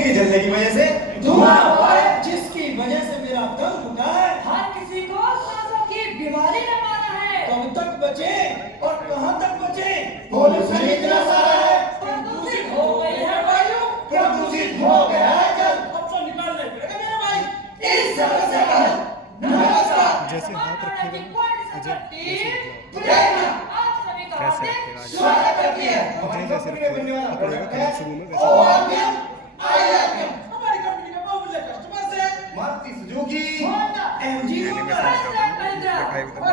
Engine के जलने की वजह से धुआं हुआ है, जिसकी वजह से मेरा दम घुटा है। हर किसी को सांसों की बीमारी में माना है। कब तक बचे और कहां तक बचे? पॉल्यूशन इतना सारा है, प्रदूषित हो गई है वायु, प्रदूषित हो गया है जल। अब तो निकालना ही पड़ेगा मेरे भाई। इस समस्या का हल नमस्कार जैसे हाथ रखेगा प्रेरणा आप सभी का कैसे हार्दिक रखेगा स्वागत करती है। हमारी कंपनी में बनने वाला प्रोडक्ट है शुरू में वैसे ओआरपीएम आईआरपीएम। हमारी कंपनी के बहुमूल्य कस्टमर्स हैं। मारुति सुजुकी होंडा एमजी और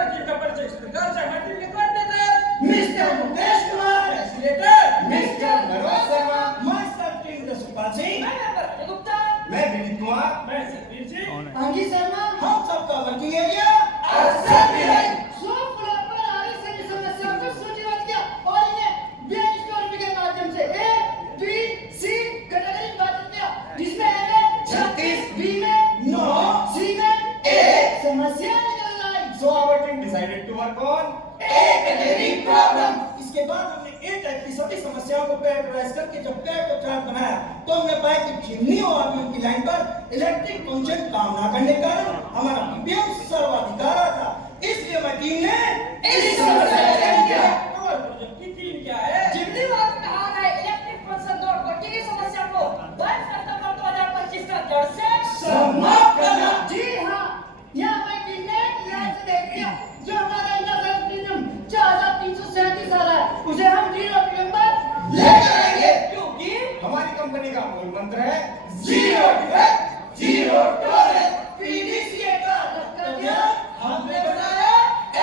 की का परिचय इस प्रकार से हमारे लिए coordinator mister Mukesh Kumar, facilitator mister Manoj Sharma, master team Supaul Singh, मैं मेंबर अजय गुप्ता, मैं विनीत कुमार, मैं सतवीर जी। अंकित शर्मा, हम सबका वर्किंग एरिया असेंबली लाइन। सो फ्लोर पर आ रही सभी समस्याओं को सूचीबद्ध किया और इन्हें ब्रेनस्टॉर्मिंग के माध्यम से ए, बी, सी कैटेगरी में बांट दिया, जिसमें ए में 36, बी में 9, सी में 1 समस्या निकल आई। so our team decided to work on A category problem. इसके बाद हमने ए टाइप की सभी समस्याओं को कैटेगराइज करके जब कैट का चार्ट बनाया तो हमने पाया कि चिमनी और आर्गन की लाइन पर इलेक्ट्रिक फंक्शन काम ना करने के कारण हमारा पीपीएम सर्वाधिकार था। इसलिए हमारी टीम ने इस समस्या का चयन किया। हमारे प्रोजेक्ट की थीम क्या है? जिमनी वार्ड में आ रहे इलेक्ट्रिक फंक्शन दौड़ भट्टी की समस्या को 22 सितंबर 2025 तक जड़ से समाप्त करना। जी हाँ, यह हमारी टीम ने ध्यान से देख लिया। जो हमारा इंडस्ट्रियल प्रीमियम 4337 आ रहा है, उसे हम 0 प्रीमियम पर लेकर आएंगे, क्योंकि हमारी कंपनी का मूल मंत्र है zero defect, zero tolerance. PDCA का लक्ष्य हमने बनाया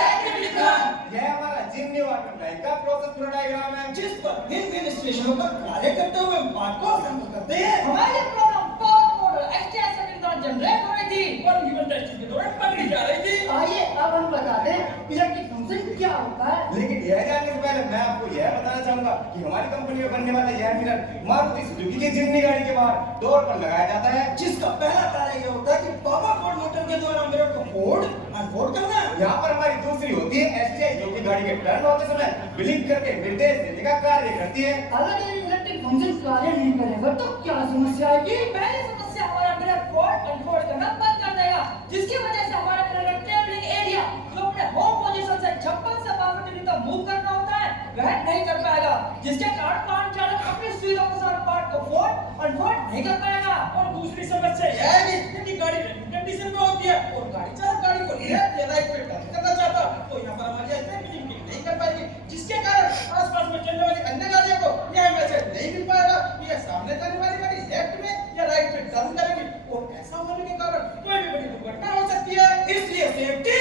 एक्टिविटी प्लान। यह हमारा जिमनी वाटर टैंक का प्रोसेस फ्लो डायग्राम है जिस पर भिन्न स्टेशनों पर कार्य करते हुए हम पार्ट को असेंबल करते हैं। हमारे प्रोग्राम पावर मॉडल एक्सटेंशन के दौरान जनरेट हो रही थी और ह्यूमन टेस्टिंग के दौरान पकड़ी जा रही थी। आइए अब हम बताते हैं इलेक्ट्रिक फंक्शन क्या होता है। लेकिन यह जानने से पहले मैं आपको यह बताना चाहूंगा कि हमारी कंपनी में बनने वाला यह मिरर मारुति सुजुकी की जिमनी गाड़ी के बाहर डोर पर लगाया जाता है, जिसका पहला कार्य यह होता है कि पावर बोर्ड मोटर के द्वारा मिरर को फोल्ड अनफोल्ड करना। यहाँ पर हमारी दूसरी होती है एसटीआई, जो कि गाड़ी के टर्न होते समय ब्लिंक करके निर्देश देने का कार्य करती है। अगर ये इलेक्ट्रिक फंक्शन कार्य नहीं करेगा तो क्या समस्या आएगी? पहली समस्या हमारा मिरर फोल्ड अनफोल्ड करना बंद कर देगा, जिसकी वजह से हमारा मिरर का ट्रैवलिंग एरिया जो अपने होम पोजीशन से 56 से 62 डिग्री तक मूव करना होता है वह नहीं कर पाएगा, जिसके कारण वाहन चालक अपनी सुविधा के साथ पार्ट को फोल्ड अनफोल्ड नहीं कर पाएगा। और दूसरी समस्या यह है कि यदि गाड़ी रनिंग कंडीशन में होती है और गाड़ी चालक गाड़ी को लेफ्ट या राइट पे टर्न करना चाहता तो यहाँ पर हमारी स्टेबिलिटी नहीं कर पाएगी, जिसके कारण आसपास में चलने वाली अन्य गाड़ियों को यह मैसेज नहीं मिल पाएगा कि यह सामने जाने वाली गाड़ी लेफ्ट में या राइट पे टर्न करेगी और ऐसा होने के कारण कोई भी बड़ी दुर्घटना हो सकती है। इसलिए सेफ्टी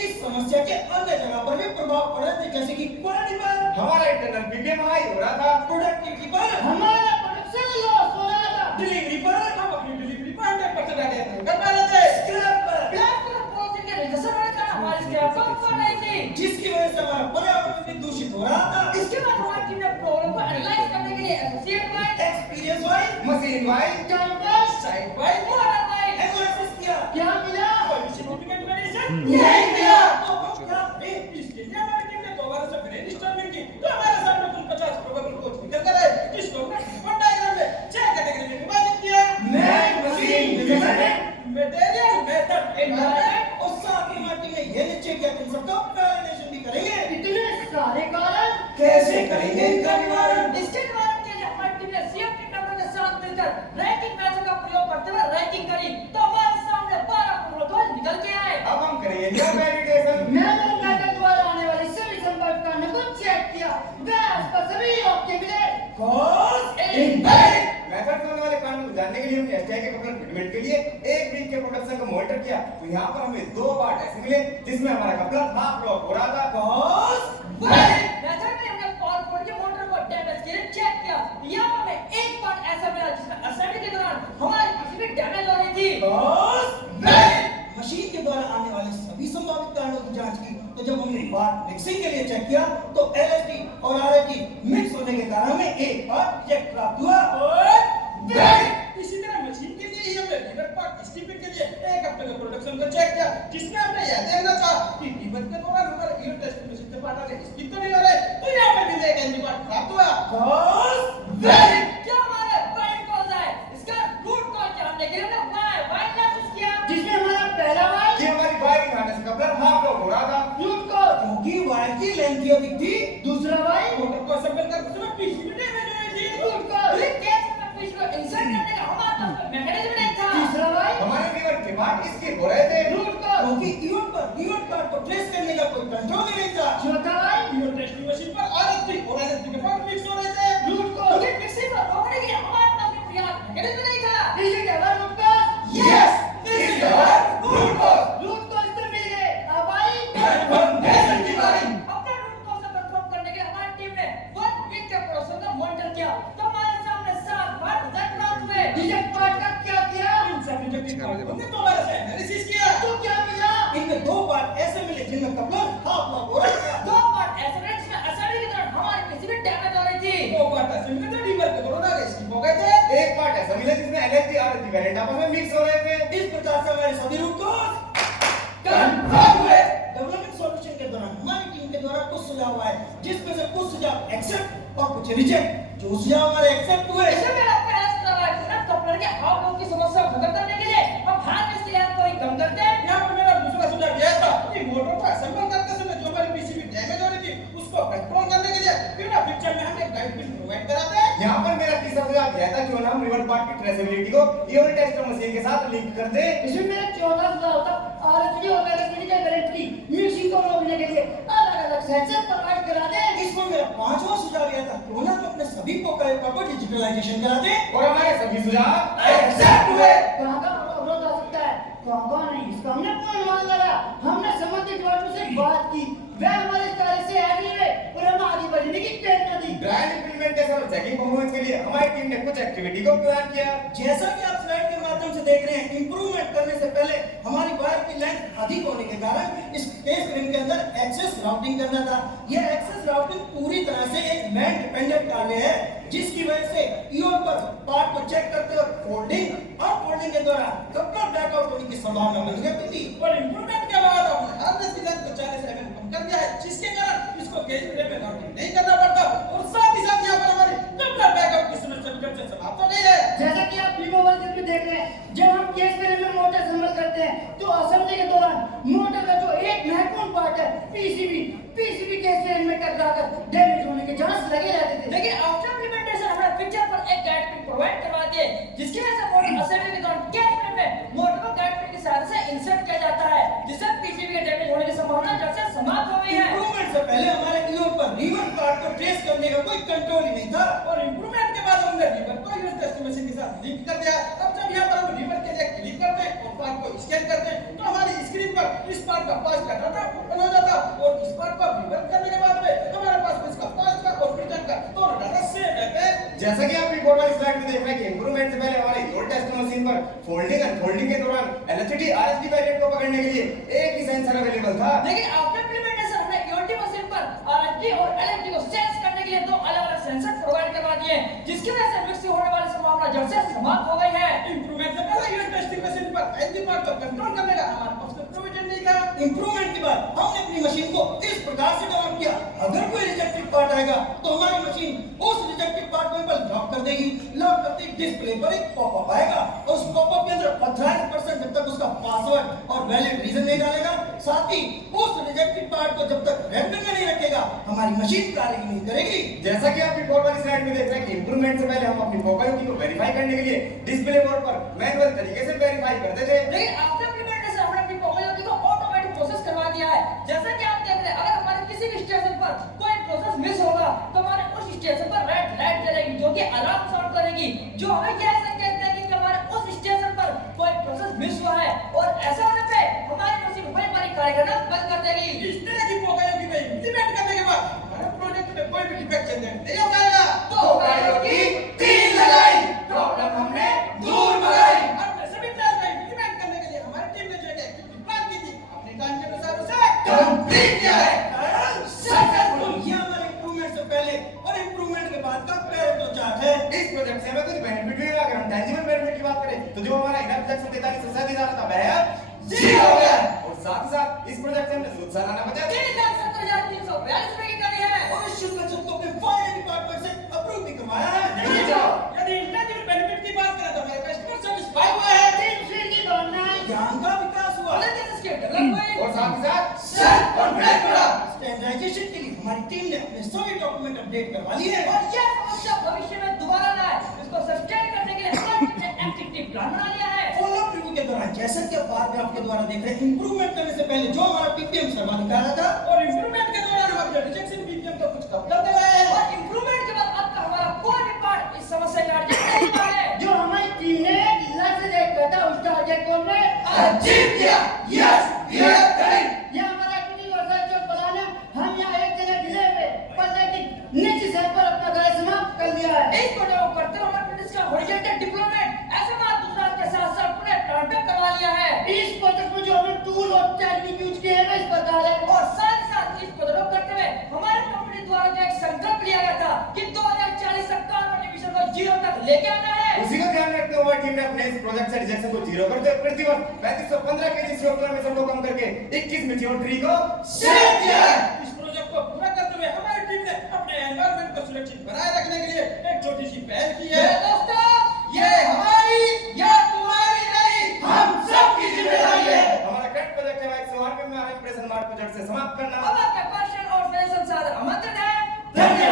इस समस्या के अन्य जगह पर भी प्रभाव पड़ा है, जैसे कि क्वालिटी पर, हमारा इंटरनल पीपीएम हाई हो रहा था, प्रोडक्टिविटी पर, हमारा प्रोडक्शन लॉस हो रहा था। डिलीवरी पर, हम अपनी डिलीवरी को 100% अटेंड नहीं कर पा रहे थे। स्क्रैप पर, ब्लैक कलर पॉलिथीन के रिजर्वेशन होने का हमारी स्क्रैप पंप पर नहीं थी, जिसकी वजह से हमारा पर्यावरण भी दूषित हो रहा था। इसके बाद हमारी टीम ने प्रॉब्लम को एनालाइज करने के लिए associate wise, experience wise, machine wise, time wise side by model wise analysis किया, क्या मिला? कोई सिग्निफिकेंट वेरिएशन नहीं मिला तो हम क्या करें? इसके लिए हमारी टीम ने दोबारा से ब्रेनस्टॉर्मिंग की तो हमारे सामने कुल 50 प्रोबेबल कोच निकल कर आए, जिसको हमने वन डायग्राम में 6 कैटेगरी में विभाजित किया। Man, machine, design, material, method, environment. और साथ ही हमारी टीम ने यह निश्चय किया कि इन सबका कोऑर्डिनेशन भी करेंगे। इतने सारे कारण कैसे करेंगे इनका निवारण? इसके निवारण के लिए हमारी टीम ने सीएफटी टेक्नोलॉजी के साथ मिलकर रैंकिंग मेथड का प्रयोग करते हुए रैंकिंग करी तो हमारे सामने 12 प्रोटोकॉल निकल के आए। अब हम करेंगे यह वैलिडेशन। मैंने मेथड द्वारा आने वाले सभी संपर्क कारणों को चेक किया, वह उस पर सभी ओके मिले। Cause invalid. मेथड में होने वाले कारणों को जानने के लिए हमने एसटीआई के प्रोडक्ट फिटमेंट के लिए एक वीक के प्रोडक्शन को मॉनिटर किया तो यहाँ पर हमें 2 पार्ट ऐसे मिले जिसमें हमारा कपड़ा हाफ लॉक हो रहा था। Cause valid. मेथड में हमने कॉल कोड के मोटर को डैमेज के लिए चेक किया, यहाँ पर हमें एक पार्ट ऐसा मिला जिसमें असेंबली के दौरान हमारी किसी भी डैमेज हो रही थी। Cause valid. मशीन के द्वारा आने वाले सभी संभावित कारणों की जांच की तो जब हमने पार्ट मिक्सिंग के लिए चेक किया तो एलएसडी और आरएटी मिक्स होने के कारण हमें एक पार्ट रिजेक्ट प्राप्त हुआ। और वैलिड। इसी तरह मशीन के लिए ही हमने लीवर पार्ट स्टीपिंग के लिए एक हफ्ते का प्रोडक्शन को चेक किया, जिसमें हमने यह देखना था कि लीवर के दौरान हमारा ईयर टेस्ट में सिस्टम पार्ट आगे स्किप तो नहीं हो रहे, तो यहाँ पर भी एक एनजी पार्ट प्राप्त हुआ। Cause valid. क्या हमारे पॉइंट कॉल है पार्ट ऐसा मिला जिसमें LHD और RHD वेरिएंट आपस में मिक्स हो रहे थे। इस प्रकार से हमारे सभी रूट कंफर्म हुए। डेवलपमेंट सॉल्यूशन के दौरान हमारी टीम के द्वारा कुछ सुझाव आए, जिसमें से कुछ सुझाव एक्सेप्ट और कुछ रिजेक्ट। जो सुझाव हमारे एक्सेप्ट हुए, इसमें मेरा प्रयास कर रहा है ना कपलर के आप लोगों की समस्या को खत्म करने के लिए हम हाथ में इस्तेमाल को ही कम करते हैं। यहाँ पर मेरा दूसरा सुझाव यह था कि मोटर को असेंबल करते समय जो हमारी पीसीबी डैमेज हो रही थी उसको कंट्रोल करने के लिए बिना पिक्चर में हम एक गाइड पिन प्रोवाइड कराते हैं। यहाँ पर मेरा तीसरा सुझाव यह था क्यों ना हम रिवर्ट पार्ट की ट्रेसेबिलिटी को ईओल टेस्टर मशीन के साथ लिंक कर दे। इसमें मेरा चौथा सुझाव था RHD और LHD के करंट की मिक्सिंग को रोकने के लिए अलग-अलग सेंसर प्रोवाइड करा दे। इसमें मेरा पांचवा सुझाव यह था क्यों ना हम अपने सभी पोकायोका को डिजिटलाइजेशन करा दे। और हमारे सभी सुझाव एक्सेप्ट हुए। कहाँ अवरोध आ सकता है, कहाँ नहीं, इसका हमने पूर्ण अनुमान लगाया। हमने संबंधित डिपार्टमेंट से बात की, वे हमारे इस कार्य से एग्री हुए और हमें आगे बढ़ने की प्रेरणा दी। ग्रैंड इंप्लीमेंटेशन और चेकिंग परफॉर्मेंस के लिए हमारी टीम ने कुछ एक्टिविटी को प्लान किया। जैसा कि आप स्लाइड के माध्यम से देख रहे हैं, इंप्रूवमेंट करने से पहले हमारी वायर की लेंथ अधिक होने के कारण इस फ्रेम के अंदर एक्सेस राउटिंग करना था। यह एक्सेस राउटिंग पूरी तरह से एक मैन डिपेंडेंट कार्य है, जिसकी वजह से ईओल पर पार्ट को चेक करते वक्त फोल्डिंग और फोल्डिंग के दौरान कपलर ब्लैकआउट होने की संभावना बनी रहती थी। और इंप्रूवमेंट के बाद हमने हार्नेस की लेंथ को 40 mm कम कर दिया है, जिसके कारण इसको गेज फ्रेम में राउटिंग नहीं करना पड़ता और साथ ही साथ यहाँ पर हमारी कपलर ब्लैकआउट की समस्या भी जल्द से समाप्त हो गई है। जैसा कि आप वीडियो वर्जन में देख रहे हैं, जब हम केस फ्रेम में मोटर असेंबल करते हैं तो असेंबली के दौरान मोटर का जो एक महत्वपूर्ण पार्ट है पीसीबी केस फ्रेम में टकराकर डैमेज होने के चांस लगे रहते थे। लेकिन आफ्टर इम्प्लीमेंटेशन हमने पिक्चर पर एक गाइड पिन प्रोवाइड करवा दिए, जिसकी वजह से मोटर असेंबली के दौरान केस फ्रेम में मोटर को गाइड पिन की सहायता से इंसर्ट किया जाता है, जिससे पीसीबी के डैमेज होने की संभावना जल्द से समाप्त हो गई है। इंप्रूवमेंट से पहले हमारे ईओल पर रिवर्ट पार्ट को ट्रेस करने का कोई कंट्रोल ही नहीं था। और इंप्रूवमेंट के बाद हमने रिवर को यूज टेस्ट मशीन के साथ लिंक कर दिया। अब जब यहाँ पर हम रिवर के लिए क्लिक करते हैं और पार्ट को स्कैन करते हैं तो हमारी स्क्रीन पर इस पार्ट का पास का डाटा ओपन हो जाता और इस पार्ट को रिवर करने के बाद में हमारे पास इसका पास का और रिटर्न का दोनों डाटा सेव रहते हैं। जैसा कि आप रिपोर्ट वाली स्लाइड में देख रहे हैं कि इंप्रूवमेंट से पहले हमारे ईओल टेस्टर मशीन पर फोल्डिंग और फोल्डिंग के दौरान LHD RHD वेरिएंट को पकड़ने के लिए एक ही सेंसर अवेलेबल था। लेकिन आफ्टर इम्प्लीमेंटेशन हमने ईओटी मशीन पर RHD और LHD को सेंस करने के लिए दो अलग-अलग सेंसर प्रोवाइड करवा दिए, जिसकी वजह से मिक्स होने वाली संभावना जल्द से समाप्त हो गई है। इंप्रूवमेंट से पहले यूज टेस्टिंग मशीन पर एनजी पार्ट को कंट्रोल करने का हमारे पास कोई प्रोविजन नहीं था। इंप्रूवमेंट के बाद हमने अपनी मशीन को इस प्रकार से डेवलप किया, अगर कोई रिजेक्टेड पार्ट आएगा तो हमारी मशीन उस रिजेक्टेड पार्ट को लॉक कर देगी। लॉक करते ही डिस्प्ले पर एक पॉपअप आएगा और उस पॉपअप के अंदर 28% जब तक उसका पासवर्ड और वैलिड रीजन नहीं डालेगा, साथ ही उस रिजेक्टेड पार्ट को जब तक रेड में नहीं रखेगा, हमारी मशीन कार्य नहीं करेगी। जैसा कि आप रिपोर्ट वाली स्लाइड में देख रहे हैं कि इंप्रूवमेंट से पहले हम अपनी पोकायोकी को वेरीफाई करने के लिए डिस्प्ले बोर्ड पर मैनुअल तरीके से वेरीफाई करते थे। लेकिन आफ्टर इम्प्लीमेंटेशन हमने अपनी पोकायोकी को ऑटोमेटिक प्रोसेस करवा दिया है। जैसा कि आप देख रहे हैं, अगर हमारे किसी भी स्टेशन पर कोई प्रोसेस मिस होगा तो हमारे उस स्टेशन पर रेड लाइट जलेगी, जो कि अलार्म साउंड करेगी, जो हमें यह संकेत देगी कि हमारे उस स्टेशन पर कोई प्रोसेस मिस हुआ है, और ऐसा होने पे हमारी मशीन बड़ी कार्य करना बंद कर देगी। इस तरह की पोकायोकी में इंप्लीमेंट करने के बाद हमारे प्रोजेक्ट में कोई भी डिफेक्ट जनरेट नहीं हो पाएगा। पोकायोकी 3 लगाई, प्रॉब्लम हमने दूर भगाई। हमने सभी प्लान को इंप्लीमेंट करने के लिए हमारी टीम ने जो एक एक्टिविटी प्लान की थी, अपने टाइम के अनुसार उसे कंप्लीट किया है। सक्सेसफुल। ये हमारे इंप्रूवमेंट से पहले और इंप्रूवमेंट के बाद का पैरेटो चार्ट है। इस प्रोजेक्ट से हमें कुछ बेनिफिट भी हुआ। अगर हम टेंजिबल बेनिफिट की बात करें तो जो हमारा इनर प्रोजेक्ट 43,000 था वह 0 हो गया, और साथ ही साथ इस प्रोजेक्ट से हमने सूद सालाना बचा 3,70,342 रुपए की कमी है। और इस शुल्क बचत को अपने फाइनेंस डिपार्टमेंट से अप्रूव भी करवाया है। यदि इंटेंजिबल बेनिफिट की बात करें तो हमारे कस्टमर सेटिस्फाई हुए हैं। टीम स्पिरिट की भावना है। ज्ञान का विकास हुआ ऑनलाइन स्किल डेवलप हुई और साथ ही साथ सेल्फ कॉन्फिडेंस बढ़ा। स्टैंडर्डाइजेशन के लिए हमारी टीम ने अपने सभी डॉक्यूमेंट अपडेट करवा लिए हैं। और यह समस्या भविष्य में दोबारा ना आए, इसको सस्टेन करने के लिए हमारी टीम ने एक्टिविटी प्लान बना लिया है। फॉलोअप रिव्यू के दौरान जैसा कि आप बार ग्राफ के द्वारा देख रहे हैं, इंप्रूवमेंट करने से पहले जो हमारा पीपीएम सर्वा निकाला था और इंप्रूवमेंट के दौरान हम रिजेक्शन पीपीएम तो कुछ कम कर दे रहे हैं। और इंप्रूवमेंट के बाद अब तक हमारा कोई भी पार्ट इस समस्या का अर्जित नहीं हुआ है। जो हमारी टीम ने लक्ष्य देखा था उस टारगेट को हमने अचीव किया। Yes, we have done it. ये हमारा एक्टिविटी वर्सेस जो प्लान है, हम यहाँ एक जगह डिले हुए पर लेकिन निश्चित समय पर अपना कार्य समाप्त कर लिया है। इस प्रोजेक्ट को करते हुए हमारे प्रोजेक्ट का हॉरिजॉन्टल डिप्लॉयमेंट ऐसे मार दूसरा के साथ साथ पूरे ट्रांसफर करवा लिया है। इस प्रोजेक्ट में जो हमने टूल और टेक्निक यूज किए हैं इस प्रकार है। और साथ ही साथ इस प्रोजेक्ट को करते हुए हमारे कंपनी द्वारा जो एक संकल्प लिया गया था कि 2040 तक कार्बन एमिशन को 0 तक लेके आना है, उसी को हमारी टीम ने अपने इस प्रोजेक्ट से रिजेक्शन को जीरो करते हुए प्रति वर्ष 3515 केजी CO2 एमिशन को कम करके 21 मिलियन ट्री को सेव किया है। इस प्रोजेक्ट को पूरा करते हुए हमारी टीम ने अपने एनवायरनमेंट को सुरक्षित बनाए रखने के लिए एक छोटी सी पहल की है। दोस्तों, ये हमारी या तुम्हारी नहीं, हम सबकी जिम्मेदारी है। हमारा कट प्रोजेक्ट है 108 में इंप्रेशन मार्क प्रोजेक्ट से समाप्त करना। अब